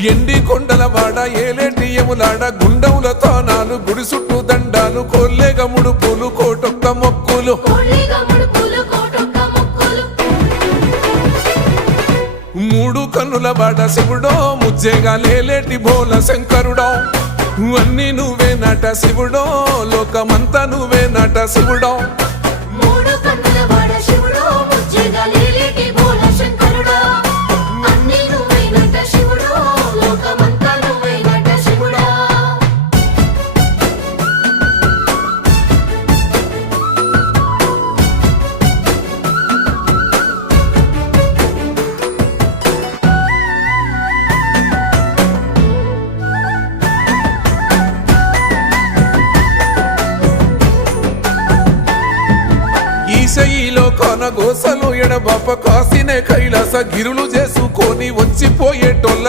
ఎండి కొండల వాడ ఏలేటి యములాడ గుండముల తానాలు గుడి చుట్టూ దండాలు కొల్లేగ ముడుపులు కోటొక్క మొక్కులు మూడు కన్నుల వాడ శివుడో ముజ్జేగా లేలేటి బోల శంకరుడో అన్ని నువ్వే నట శివుడో లోకమంతా నువ్వే నట శివుడో ఈశయిలో కొనగోసలు ఎడబాప కాసినే కైలాస గిరులు చేసుకొని వచ్చిపోయేటోళ్ళ